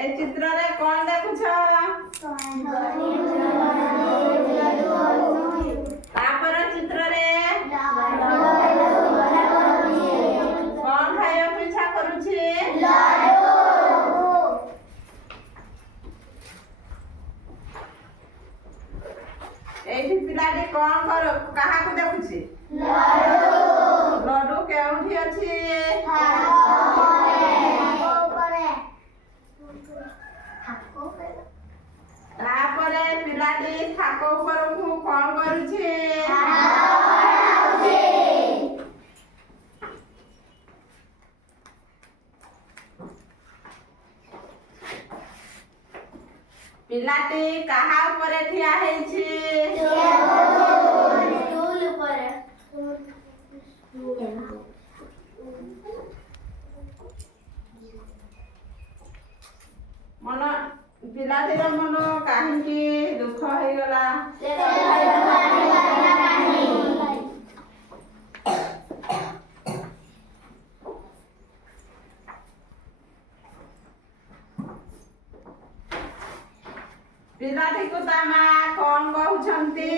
ए चित्र रे कौन देखुछ तापर चित्र रे कौन खाइबा इच्छा करूछि एठी पिलाटी कौन कर कहा को देखुछि लड्डू केउठी अछि तापरे पिलाटी थाको उपरकू कौन करूछि पिलाटी कहा उपरे ठिया हेछि स्टूल उपरे मन पिलाटीर मन काहींकी दुख हो गला पिलाटी को ता मां कौन कहउछंती